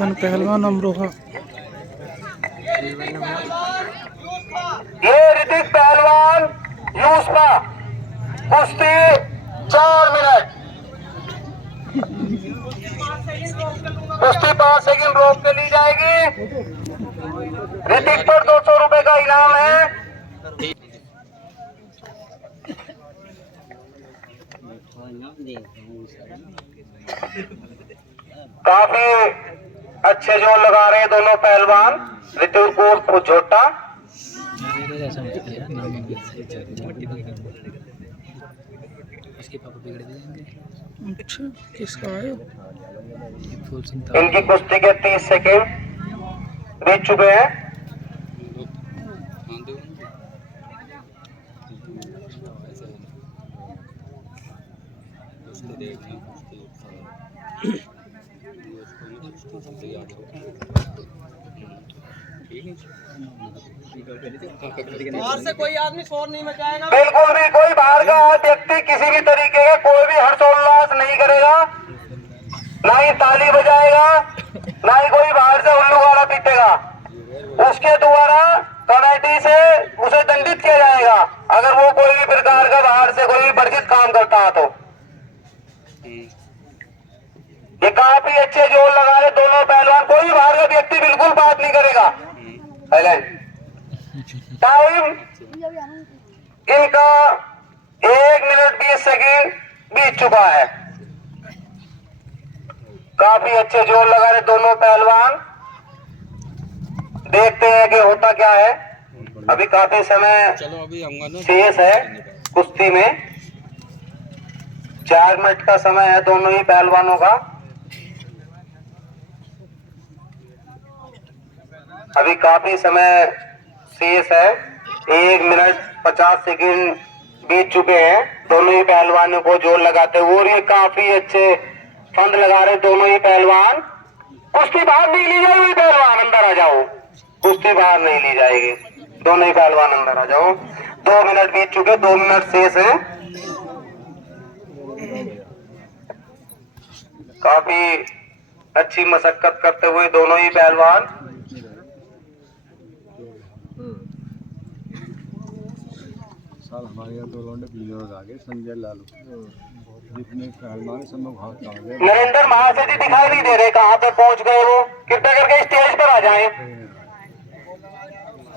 पहलवान अमरोहा। ये ऋतिक पहलवान यूसुफा कुश्ती 4 मिनट। कुश्ती 5 सेकंड रोक के ली जाएगी। ऋतिक पर 200 रुपए का इनाम है। काफी अच्छे जोर लगा रहे हैं दोनों पहलवान। ऋतिक को झोटा उसके पापा बिगड़ जाएंगे। अच्छा, किसका है? इनकी कुश्ती के 30 सेकंड बीत चुके हैं। बाहर से कोई आदमी शोर नहीं मचाएगा। बिल्कुल भी कोई बाहर का व्यक्ति किसी भी तरीके का कोई भी हर्षोल्लास नहीं करेगा, ना ही ताली बजाएगा, ना ही कोई बाहर से उल्लू गाड़ा पीटेगा। उसके द्वारा कमेटी से उसे दंडित किया जाएगा अगर वो कोई भी प्रकार का बाहर से कोई वर्जित काम करता है। तो ये काफी अच्छे जोर लगा रहे दोनों पहलवान। कोई बाहर का व्यक्ति बिल्कुल बात नहीं करेगा। टाइम इनका 1 मिनट 20 सेकंड बीत चुका है। काफी अच्छे जोर लगा रहे दोनों पहलवान। देखते हैं कि होता क्या है। अभी काफी समय शेष है कुश्ती में। 4 मिनट का समय है दोनों ही पहलवानों का। अभी काफी समय शेष है। 1 मिनट 50 सेकंड बीत चुके हैं दोनों ही पहलवानों को जोर लगाते हुए। और ये काफी अच्छे फंद लगा रहे दोनों ही पहलवान। कुश्ती बाहर नहीं ली जाएगी। पहलवान अंदर आ जाओ। कुश्ती बाहर नहीं ली जाएगी। दोनों ही पहलवान अंदर आ जाओ। 2 मिनट बीत चुके, 2 मिनट शेष है। काफी अच्छी मशक्कत करते हुए दोनों ही पहलवान। साल हमारे यहाँ 2 लौंडे बिलियनर आ गए। संजय लालू जितने पहलवान सब लोग हाथ आ गए। नरेंद्र महाशय जी दिखाई नहीं दे रहे, कहाँ तक पहुंच गए वो? कृपया करके स्टेज पर आ जाएं।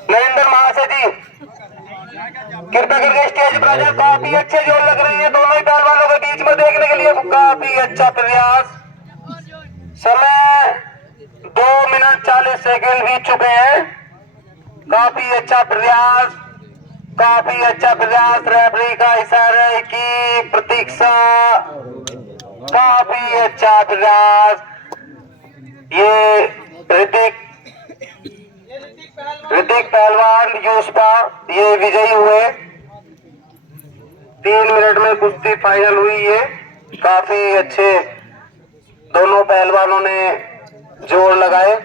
नरेंद्र महाशय जी कृपया करके स्टेज पर आ जाए। काफी अच्छे जोर लग रहे हैं दोनों ही पहलवानों के बीच में देखने के लिए। काफी अच्छा प्रयास। समय 2 मिनट 40 सेकंड बीत चुके हैं। काफी अच्छा प्रयास, काफी अच्छा प्रयास। रेफरी का इशारे की प्रतीक्षा। काफी अच्छा प्रयास। ये ऋतिक पहलवान यूसुफा ये विजयी हुए। 3 मिनट में कुश्ती फाइनल हुई है। काफी अच्छे दोनों पहलवानों ने जोर लगाए।